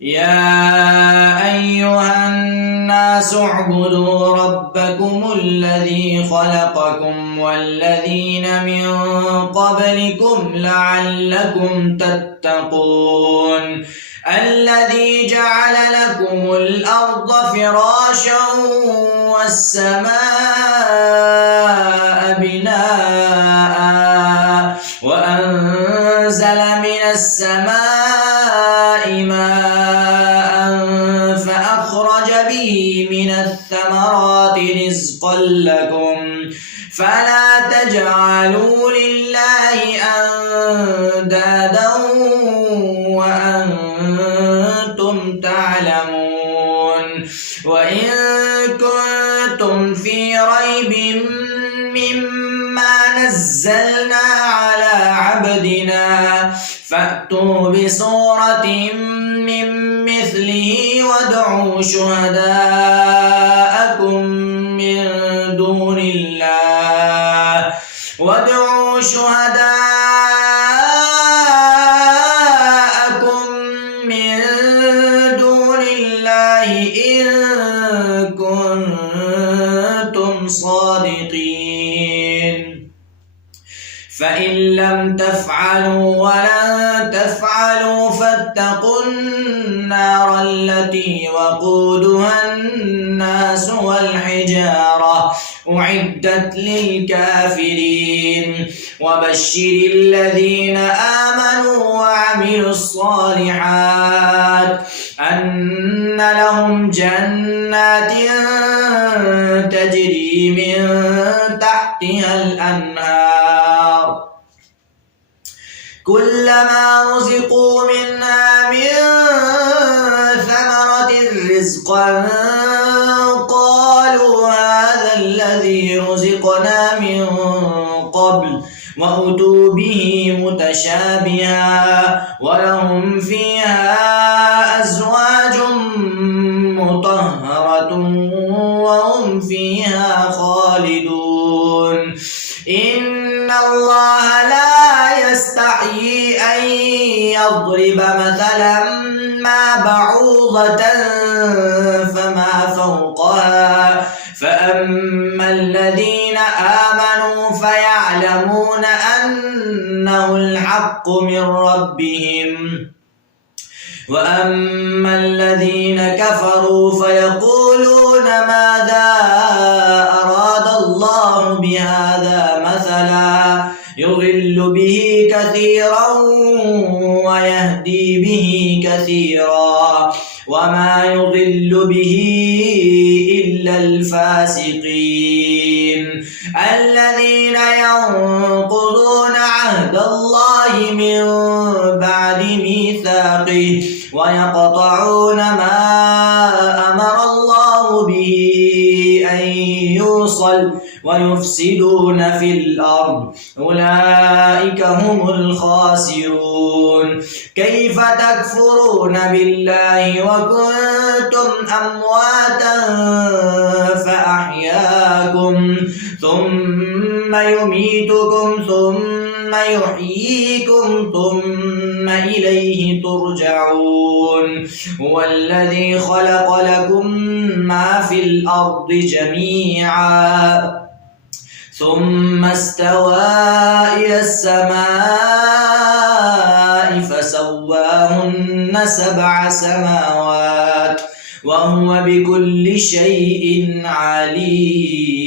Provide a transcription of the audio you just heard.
يا أيها الناس اعبدوا ربكم الذي خلقكم والذين من قبلكم لعلكم تتقون الذي جعل لكم الأرض فراشا والسماء بناء وأنزل من السماء ماء فأخرج به من الثمرات رزقا لكم فلا تجعلوا لله أندادا وأنتم تعلمون وإن كنتم في ريب مما نزلنا على عبدنا فأتوا بسورة من مثله وادعوا شهداءكم من دون الله إن كنتم صادقين فإن لم تفعلوا ولن تفعلوا فاتقوا النار التي وقودها الناس والحجارة أعدت للكافرين وبشر الذين آمنوا وعملوا الصالحات أن لهم جنات تجري من تحتها الأنهار كلما رزقوا منها من ثمرة رزقا قالوا هذا الذي رزقنا من قبل وأتوا به متشابها ولهم فيها أزواج مطهرة وهم فيها خالدون إن الله لا يستحيي أن يضرب مثلا ما بعوضة فما فوقها فأما الذين آمنوا فيعلمون أنه الحق من ربهم وأما الذين كفروا فيقولون ماذا أراد الله بهذا مثلا يضل به كثيرا ويهدي به كثيرا وما يضل به إلا الفاسقين الذين ينقضون عهد الله من بعد ميثاقه ويقطعون ما أمر الله به أن يوصل ويفسدون في الأرض أولئك هم الخاسرون كيف تكفرون بالله وكنتم أمواتا فأحياكم ثم يميتكم ثم يحييكم ثم إليه ترجعون هو الذي خلق لكم ما في الأرض جميعا ثم استوى إلى السماء فسواهن 7 سماوات وهو بكل شيء عليم